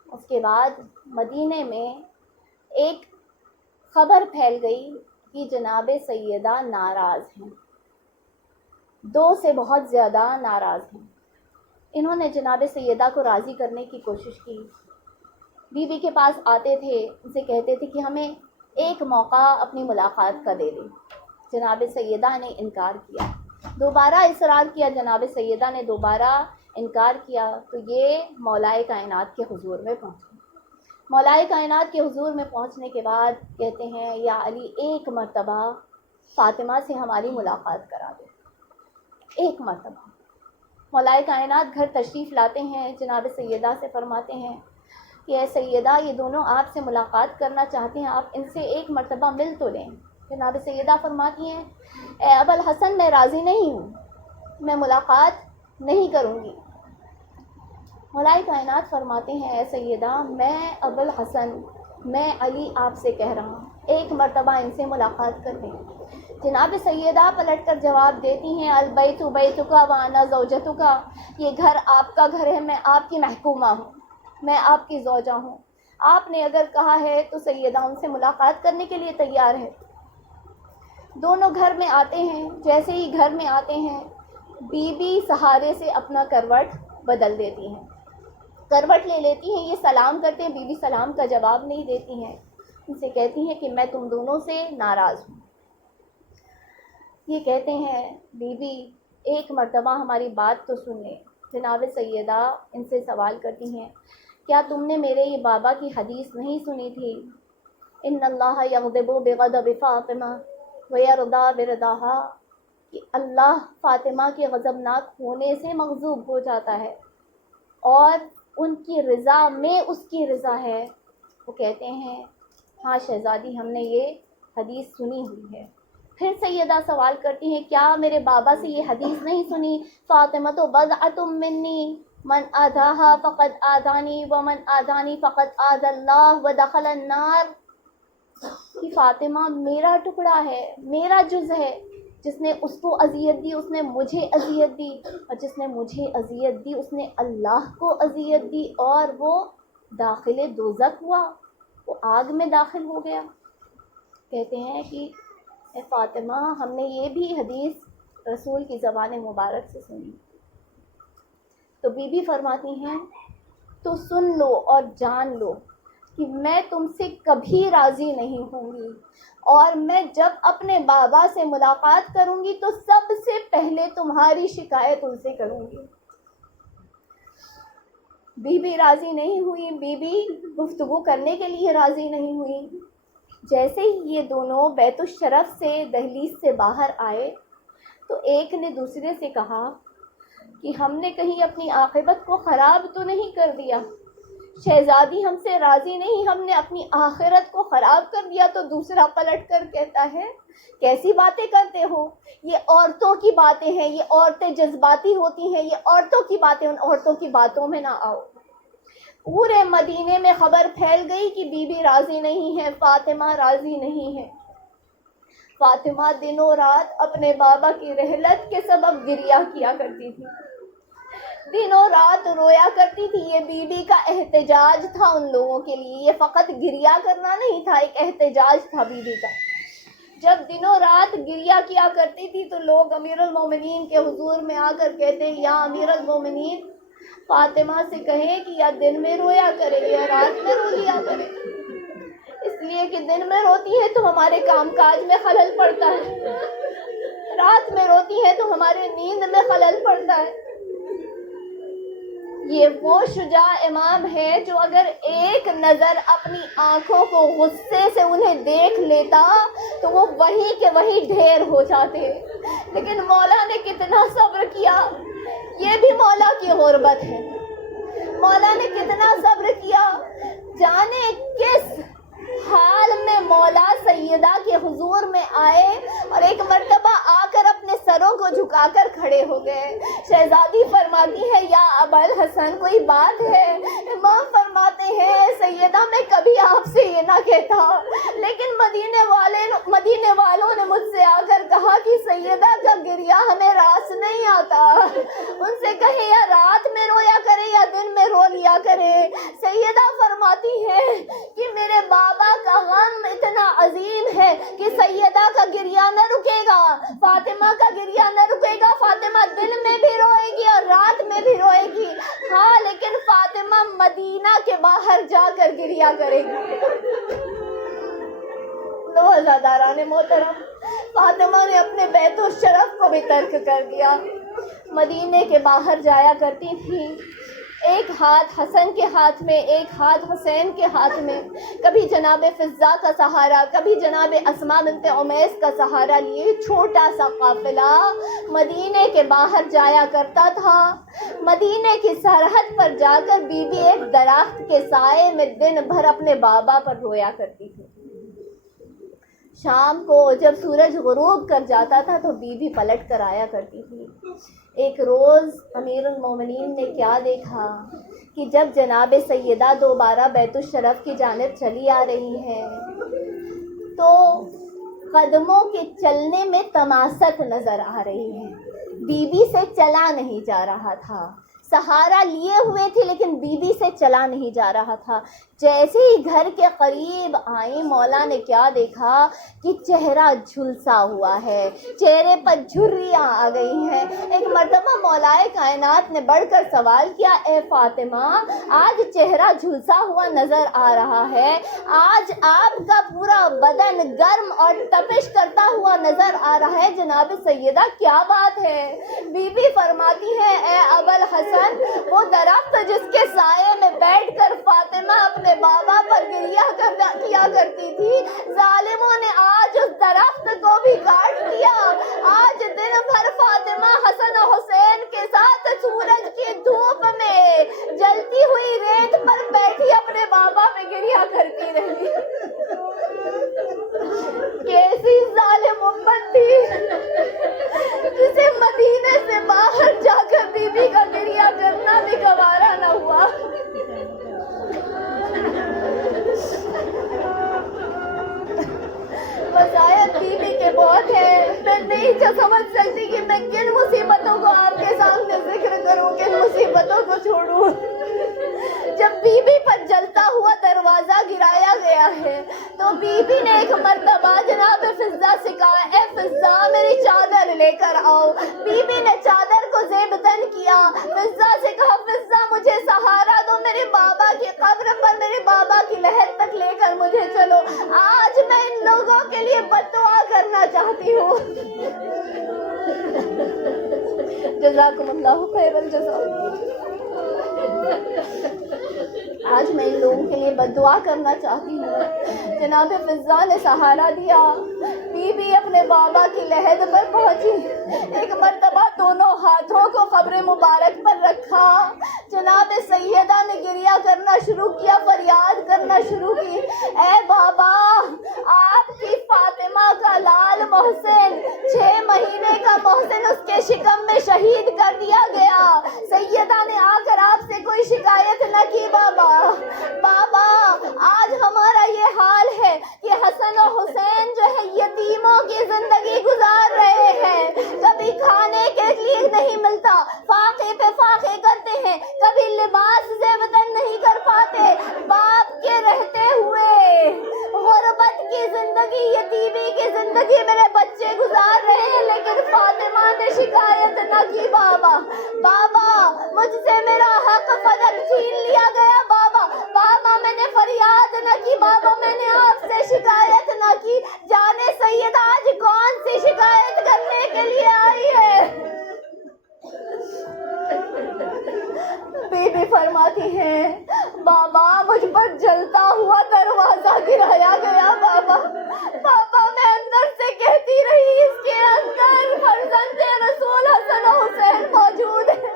اس کے بعد مدینے میں ایک خبر پھیل گئی کہ جناب سیدہ ناراض ہیں، 2 سے بہت زیادہ ناراض ہیں۔ انہوں نے جناب سیدہ کو راضی کرنے کی کوشش کی. بیوی کے پاس آتے تھے, ان سے کہتے تھے کہ ہمیں ایک موقع اپنی ملاقات کا دے دیں. جناب سیدہ نے انکار کیا, دوبارہ اصرار کیا, جناب سیدہ نے دوبارہ انکار کیا. تو یہ مولائے کائنات کے حضور میں پہنچے. مولائے کائنات کے حضور میں پہنچنے کے بعد کہتے ہیں یا علی ایک مرتبہ فاطمہ سے ہماری ملاقات کرا دے. ایک مرتبہ مولائے کائنات گھر تشریف لاتے ہیں, جناب سیدہ سے فرماتے ہیں کہ اے سیدہ یہ دونوں آپ سے ملاقات کرنا چاہتے ہیں, آپ ان سے ایک مرتبہ مل تو لیں. جناب سیدہ فرماتی ہیں اے ابوالحسن میں راضی نہیں ہوں, میں ملاقات نہیں کروں گی. مولائے کائنات فرماتے ہیں اے سیدہ میں ابوالحسن میں علی آپ سے کہہ رہا ہوں, ایک مرتبہ ان سے ملاقات کر لیں. جناب سیدہ پلٹ کر جواب دیتی ہیں البیت بیتک وانا زوجتک, یہ گھر آپ کا گھر ہے, میں آپ کی محکومہ ہوں, میں آپ کی زوجہ ہوں. آپ نے اگر کہا ہے تو سیدہ ان سے ملاقات کرنے کے لیے تیار ہے. دونوں گھر میں آتے ہیں. جیسے ہی گھر میں آتے ہیں بی بی سہارے سے اپنا کروٹ بدل دیتی ہیں, کروٹ لے لیتی ہیں. یہ سلام کرتے ہیں, بی بی سلام کا جواب نہیں دیتی ہیں. ان سے کہتی ہیں کہ میں تم دونوں سے ناراض ہوں. یہ کہتے ہیں بی بی ایک مرتبہ ہماری بات تو سن لیں. جناب سیدہ ان سے سوال کرتی ہیں کیا تم نے میرے یہ بابا کی حدیث نہیں سنی تھی, ان اللہ یغضب بغضب فاطمہ ویرضا برضاہا, کہ اللہ فاطمہ کے غضبناک ہونے سے مغضوب ہو جاتا ہے اور ان کی رضا میں اس کی رضا ہے. وہ کہتے ہیں ہاں شہزادی ہم نے یہ حدیث سنی ہوئی ہے. پھر سیدہ سوال کرتی ہیں کیا میرے بابا سے یہ حدیث نہیں سنی, فاطمہ تو بضعۃ منی من آدھاہا فقد آدھانی ومن آدھانی فقد آذ اللہ ودخل النار, کہ فاطمہ میرا ٹکڑا ہے, میرا جز ہے, جس نے اس کو اذیت دی اس نے مجھے اذیت دی, اور جس نے مجھے اذیت دی اس نے اللہ کو اذیت دی, اور وہ داخل دوزخ ہوا, وہ آگ میں داخل ہو گیا. کہتے ہیں کہ اے فاطمہ ہم نے یہ بھی حدیث رسول کی زبان مبارک سے سنی. تو بی بی فرماتی ہیں تو سن لو اور جان لو کہ میں تم سے کبھی راضی نہیں ہوں گی, اور میں جب اپنے بابا سے ملاقات کروں گی تو سب سے پہلے تمہاری شکایت ان سے کروں گی. بی بی راضی نہیں ہوئی, بی بی گفتگو کرنے کے لیے راضی نہیں ہوئی. جیسے ہی یہ دونوں بیت الشرف سے دہلیز سے باہر آئے تو ایک نے دوسرے سے کہا کہ ہم نے کہیں اپنی عاقبت کو خراب تو نہیں کر دیا, شہزادی ہم سے راضی نہیں, ہم نے اپنی آخرت کو خراب کر دیا. تو دوسرا پلٹ کر کہتا ہے کیسی باتیں کرتے ہو, یہ عورتوں کی باتیں ہیں, یہ عورتیں جذباتی ہوتی ہیں, یہ عورتوں کی باتیں, ان عورتوں کی باتوں میں نہ آؤ. پورے مدینے میں خبر پھیل گئی کہ بی بی راضی نہیں ہے, فاطمہ راضی نہیں ہے. فاطمہ دنوں رات اپنے بابا کی رحلت کے سبب گریہ کیا کرتی تھی, دنوں رات رویا کرتی تھی. یہ بی بی کا احتجاج تھا ان لوگوں کے لیے, یہ فقط گریہ کرنا نہیں تھا, ایک احتجاج تھا بی بی کا. جب دنوں رات گریہ کیا کرتی تھی تو لوگ امیر المومنین کے حضور میں آ کر کہتے یا امیر المومنین فاطمہ سے کہیں کہ یا دن میں رویا کرے یا رات میں رو لیا کرے, اس لیے کہ دن میں روتی ہے تو ہمارے کام کاج میں خلل پڑتا ہے, رات میں روتی ہے تو ہمارے نیند میں خلل پڑتا ہے. یہ وہ شجاع امام ہے جو اگر ایک نظر اپنی آنکھوں کو غصے سے انہیں دیکھ لیتا تو وہ وہیں کے وہیں ڈھیر ہو جاتے. لیکن مولا نے کتنا صبر کیا, یہ بھی مولا کی غربت ہے. مولا نے کتنا صبر کیا, جانے کس حال میں مولا سیدہ کے حضور میں آئے اور ایک مرتبہ آ کر اپنے سروں کو جھکا کر کھڑے ہو گئے. شہزادی فرماتی ہے یا ابوالحسن کوئی بات ہے؟ امام فرماتے ہیں سیدہ میں کبھی آپ سے یہ نہ کہتا, لیکن مدینے والوں نے مجھ سے آ کر کہا کہ سیدہ کا گریہ ہمیں راس نہیں آتا, ان سے کہے یا رات میں رویا کرے یا دن میں رو لیا کرے. سیدہ فرماتی ہے کہ میرے بابا کا غم اتنا عظیم ہے کہ سیدہ کا گریہ نہ رکے گا, فاطمہ کا گریہ نہ رکے گا. فاطمہ دن میں بھی روئے گی اور رات میں بھی روئے گی. آمنہ کے باہر جا کر گریا کرے گی۔ تو عزاداران محترم، فاطمہ نے اپنے بیت الشرف کو بھی ترک کر دیا، مدینے کے باہر جایا کرتی تھی، ایک ہاتھ حسن کے ہاتھ میں، ایک ہاتھ حسین کے ہاتھ میں، کبھی جناب فضہ کا سہارا، کبھی جناب اسماء بنت عمیس کا سہارا لیے چھوٹا سا قافلہ مدینے کے باہر جایا کرتا تھا۔ مدینے کی سرحد پر جا کر بی بی ایک درخت کے سائے میں دن بھر اپنے بابا پر رویا کرتی تھی۔ شام کو جب سورج غروب کر جاتا تھا تو بی بی پلٹ کر آیا کرتی تھی۔ ایک روز امیر المومنین نے کیا دیکھا کہ جب جناب سیدہ دوبارہ بیت الشرف کی جانب چلی آ رہی ہیں تو قدموں کے چلنے میں تماست نظر آ رہی ہے، بی بی سے چلا نہیں جا رہا تھا، سہارا لیے ہوئے تھے لیکن بی بی سے چلا نہیں جا رہا تھا۔ جیسے ہی گھر کے قریب آئی، مولا نے کیا دیکھا کہ چہرہ جھلسا ہوا ہے، چہرے پر جھریاں آ گئی ہیں۔ ایک مرتبہ مولائے کائنات نے بڑھ کر سوال کیا، اے فاطمہ آج چہرہ جھلسا ہوا نظر آ رہا ہے، آج آپ کا پورا بدن گرم اور تپش کرتا ہوا نظر آ رہا ہے، جناب سیدہ کیا بات ہے؟ بی بی فرماتی ہے، اے ابوالحسن، وہ درخت جس کے سائے میں بیٹھ کر فاطمہ اپنے بابا پر گریا کیا کرتی تھی، ظالموں نے آج اس درخت کو بھی کاٹ دیا۔ آج دن بھر فاطمہ حسن و حسین کے ساتھ سورج کی دھوپ میں جلتی ہوئی ریت پر بیٹھی اپنے بابا پہ گریا کرتی رہی۔ کیسی ظالم امت تھی جسے مدینے سے باہر جا کر بی بی کا گریا کرنا بھی گوارا نہ ہوا۔ وسائل بی بی کے بہت ہے، میں نہیں سمجھ سکتی کہ میں کن مصیبتوں کو آپ کے سامنے ذکر کروں، کن مصیبتوں کو چھوڑوں۔ جب بی بی پر جلتا ہوا دروازہ گرایا گیا ہے تو بی بی نے ایک مرتبہ جناب فضہ سے کہا، اے فضہ میری چادر لے کر آؤ۔ بی بی نے چادر کو زیب تن کیا، فضہ سے کہا، فضہ مجھے سہارا دو، میرے بابا کی قبر پر میرے بابا کی لحد تک لے کر مجھے چلو، آج میں ان لوگوں کے لیے بد دعا کرنا چاہتی ہوں۔ جزاکم اللہ خیر الجزا۔ آج میں ان لوگوں کے لیے بد دعا کرنا چاہتی ہوں۔ جناب فضہ نے سہارا دیا، بی بی اپنے بابا کی لحد پر پہنچی، ایک مرتبہ دونوں ہاتھوں کو قبر مبارک پر رکھا، جناب سیدہ نے گریہ کرنا شروع کیا، فریاد کرنا شروع کی، اے بابا آپ کی فاطمہ کا لال محسن 6 مہینے کا محسن اس کے شکم میں شہید کر دیا گیا، سیدہ نے آ کر آپ سے کوئی شکایت نہ کی بابا آج ہمارا یہ حال ہے کہ حسن و حسین جو ہے یتیموں کی زندگی گزار رہے ہیں، کبھی کھانے کے لیے نہیں ملتا، فاقے پہ فاقے کرتے ہیں، کبھی لباس زیبتن نہیں کر پاتے، باپ کے رہتے ہوئے غربت کی زندگی، یتیمی کی زندگی میرے بچے گزار رہے ہیں، لیکن فاطمہ نے شکایت نہ کی بابا مجھ سے میرا حق فدق چھین لیا گیا بابا میں نے فریاد نہ کی بابا، میں نے آپ سے شکایت نہ کی، جانے سیدہ آج کون سی شکایت کرنے کے لیے آئی ہے؟ بی بی فرماتی ہے، بابا مجھ پر جلتا ہوا دروازہ گرایا گیا بابا میں اندر سے کہتی رہی اس کے اندر فرزند رسول حسن و حسین موجود ہے،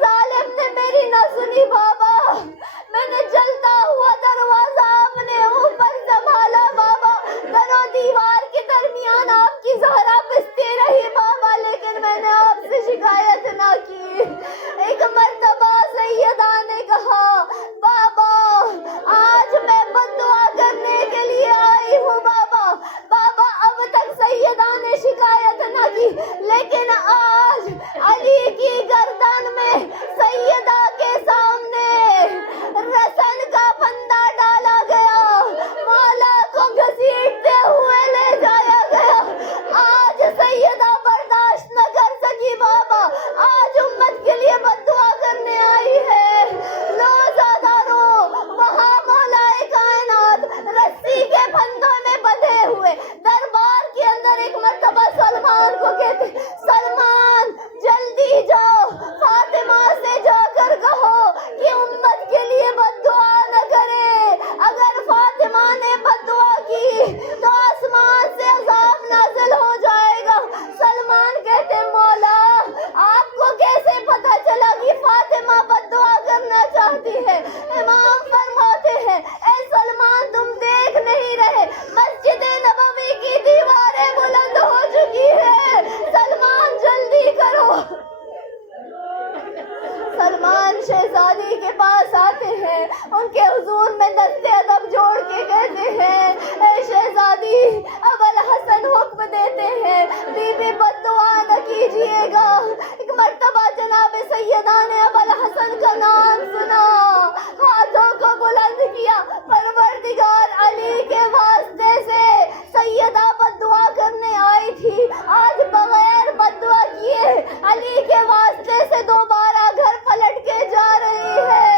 ظالم نے میری نہ سنی بابا، میں نے جلتا ہوا دروازہ اپنے اوپر سنبھالا بابا، در و دیوار کے درمیان آپ کی زہرا پستی رہی بابا، لیکن میں نے آپ سے شکایت نہ کی۔ ایک مرتبہ سیدہ نے کہا، بابا میں دستے ادب جوڑ کے کہتے ہیں اے شہزادی ابوالحسن حکم دیتے ہیں بی بی بد دعا نہ کیجیے گا. ایک مرتبہ جناب سیدہ نے ابوالحسن کا نام سنا, ہاتھوں کو بلند کیا, پروردگار علی کے واسطے سے سیدہ بد دعا کرنے آئی تھی, آج بغیر بد دعا کیے علی کے واسطے سے دوبارہ گھر پلٹ کے جا رہی ہے.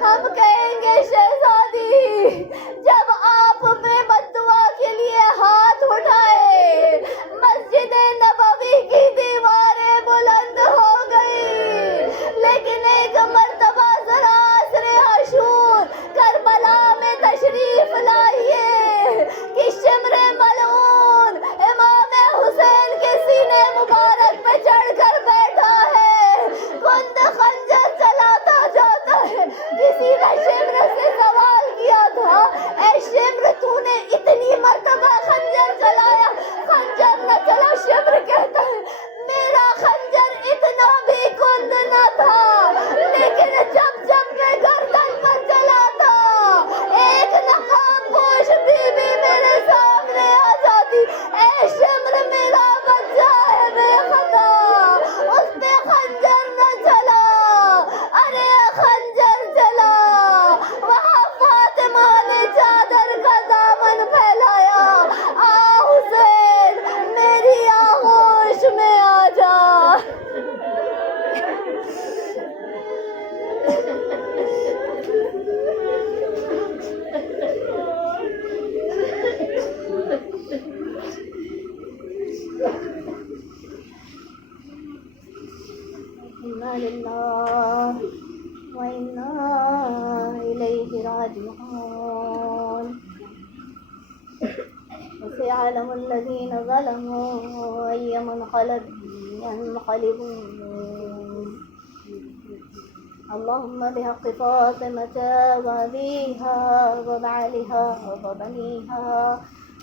ہم کہیں گے شہزادی جب آپ بے بد دعا کے لیے ہاتھ اٹھائے مسجد نبوی کی دیواریں بلند ہو گئی, لیکن ایک مرتبہ ذرا عصر عاشور کربلا میں تشریف لائیے کہ شمر ملعون امام حسین کے سینے مبارک پہ چڑھ کر بیٹھا ہے, کند خنجر چلاتا جاتا ہے. کسی نے شمر سے سوال کیا تھا اے شمر تو نے اتنی مرتبہ خنجر چلایا, خنجر نہ چلا. شمر کہتا ہے میرا خنجر اتنا بھی کند نہ تھا, لیکن جب جب میں گردن پر چلاتا ایک نقاب پوش بی بی میرے سامنے آ جاتی. اے شمر میرا بچہ ہے بے خطا, اس پہ خنجر نہ چلا. ارے خنجر چلا, وہاں فاطمہ نے چادر کا دامن پھیلایا, آ حسین میری آغوش میں آ جا. انا للہ وانا الیہ راجعون. وسيعلم الذين ظلموا أي منقلب ينقلبون. اللهم بحق فاطمة وأبيها وبعلها وبنيها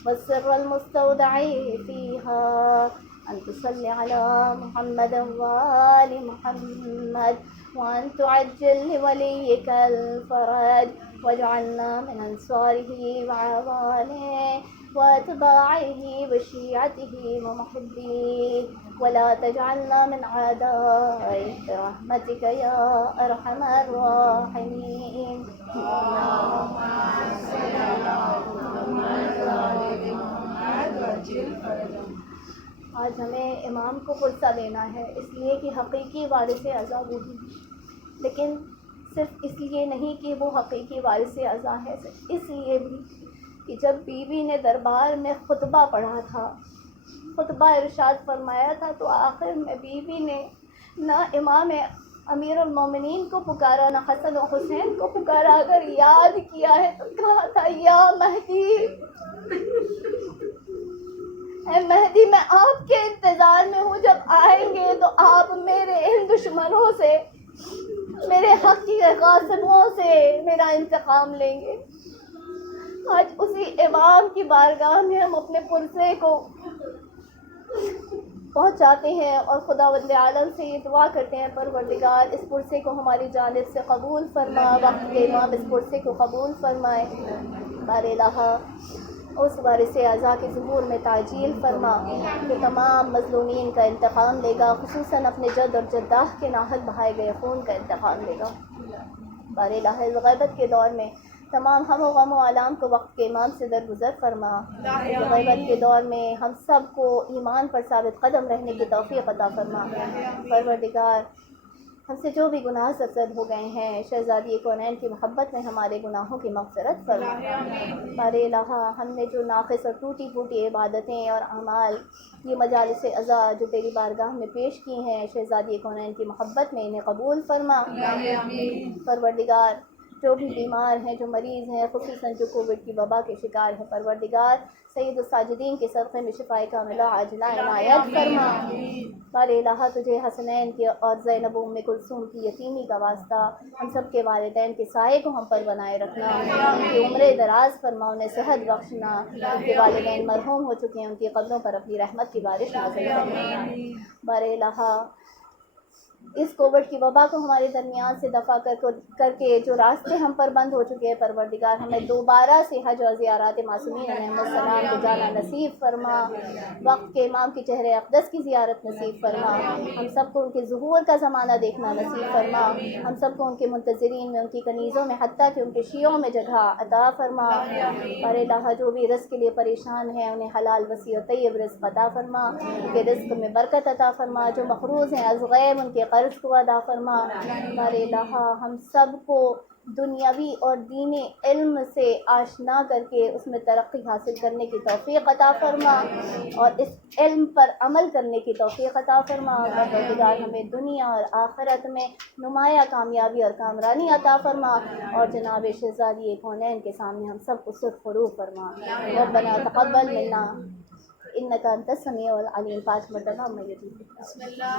والسر المستودع فيها أن تصلي على محمد وآل محمد, وأن تعجل لوليك الفرج, واجعلنا من أنصاره وعوانه وأتباعه وشيعته ومحبيه, ولا تجعلنا من عدائه برحمتك يا أرحم الراحمين. آج ہمیں امام کو پرسہ لینا ہے اس لیے کہ حقیقی وارث اعضا وہی ہے, لیکن صرف اس لیے نہیں کہ وہ حقیقی وارث اعضا ہے, اس لیے بھی کہ جب بیوی نے دربار میں خطبہ پڑھا تھا, خطبہ ارشاد فرمایا تھا, تو آخر میں بیوی نے نہ امام امیر المومنین کو پکارا نہ حسن و حسین کو پکارا. اگر یاد کیا ہے تو کہا تھا یا مہدی, اے مہدی میں آپ کے انتظار میں ہوں, جب آئیں گے تو آپ میرے ان دشمنوں سے, میرے حق کی غاصبوں سے میرا انتقام لیں گے. آج اسی امام کی بارگاہ میں ہم اپنے پرسے کو پہنچاتے ہیں اور خداوند عالم سے یہ دعا کرتے ہیں پروردگار اس پرسے کو ہماری جانب سے قبول فرما, وقت کے امام اس پرسے کو قبول فرمائے. بار الہ اس وارث اعضا کے ظہور میں تعجیل فرما کہ تمام مظلومین کا انتقام لے گا, خصوصاً اپنے جد اور جدہ کے ناحق بہائے گئے خون کا انتقام لے گا. بار الہ غیبت کے دور میں تمام ہم و غم و آلام کو وقت کے امام سے درگزر فرما. غیبت کے دور میں ہم سب کو ایمان پر ثابت قدم رہنے کی توفیق عطا فرما. پروردگار ہم سے جو بھی گناہ سرزد ہو گئے ہیں, شہزادی کونین کی محبت میں ہمارے گناہوں کی مغفرت فرما. بار الہ ہم نے جو ناقص اور ٹوٹی پھوٹی عبادتیں اور اعمال یہ مجالس عزا جو تیری بارگاہ میں پیش کی ہیں, شہزادی کونین کی محبت میں انہیں قبول فرما. پروردگار جو بھی بیمار ہیں, جو مریض ہیں, خصوصاً جو کووڈ کی وبا کے شکار ہیں, پروردگار سید الساجدین کے صدقے میں شفائے کاملہ عاجلہ عنایت فرما. بار الہ تجھے حسنین کی اور زینب ام کلثوم کی یتیمی کا واسطہ ہم سب کے والدین کے سائے کو ہم پر بنائے رکھنا, ان کی عمر دراز فرما, انہیں صحت بخشنا. ان کے والدین مرحوم ہو چکے ہیں, ان کی قبروں پر اپنی رحمت کی بارش نازل کرنا. بار الہ اس کووڈ کی وبا کو ہمارے درمیان سے دفع کر کے جو راستے ہم پر بند ہو چکے ہیں پروردگار ہمیں دوبارہ سے حج اور زیارات معصومین علیہ السلام کو جانا نصیب فرما، وقت کے امام کی چہرے اقدس کی زیارت نصیب فرما، ہم سب کو ان کے ظہور کا زمانہ دیکھنا نصیب فرما، ہم سب کو ان کے منتظرین میں، ان کی کنیزوں میں، حتیٰ کہ ان کے شیعوں میں جگہ عطا فرما۔ اور الہ جو بھی رزق کے لیے پریشان ہیں انہیں حلال وسیع و طیب رزق عطا فرما، ان کے رزق میں برکت عطا فرما، جو مقروض ہیں از غیب ان کے قرض کو ادا فرما۔ اور الہ ہم سب کو دنیاوی اور دینی علم سے آشنا کر کے اس میں ترقی حاصل کرنے کی توفیق عطا فرما، اور اس علم پر عمل کرنے کی توفیق عطا فرما۔ پروردگار ہمیں دنیا اور آخرت میں نمایاں کامیابی اور کامرانی عطا فرما، اور جناب شہزادی کونین کے سامنے ہم سب کو سرخ فروغ فرما۔ ربنا تقبل منا انک انت السمیع العلیم، 5 مرتبہ میں بسم اللہ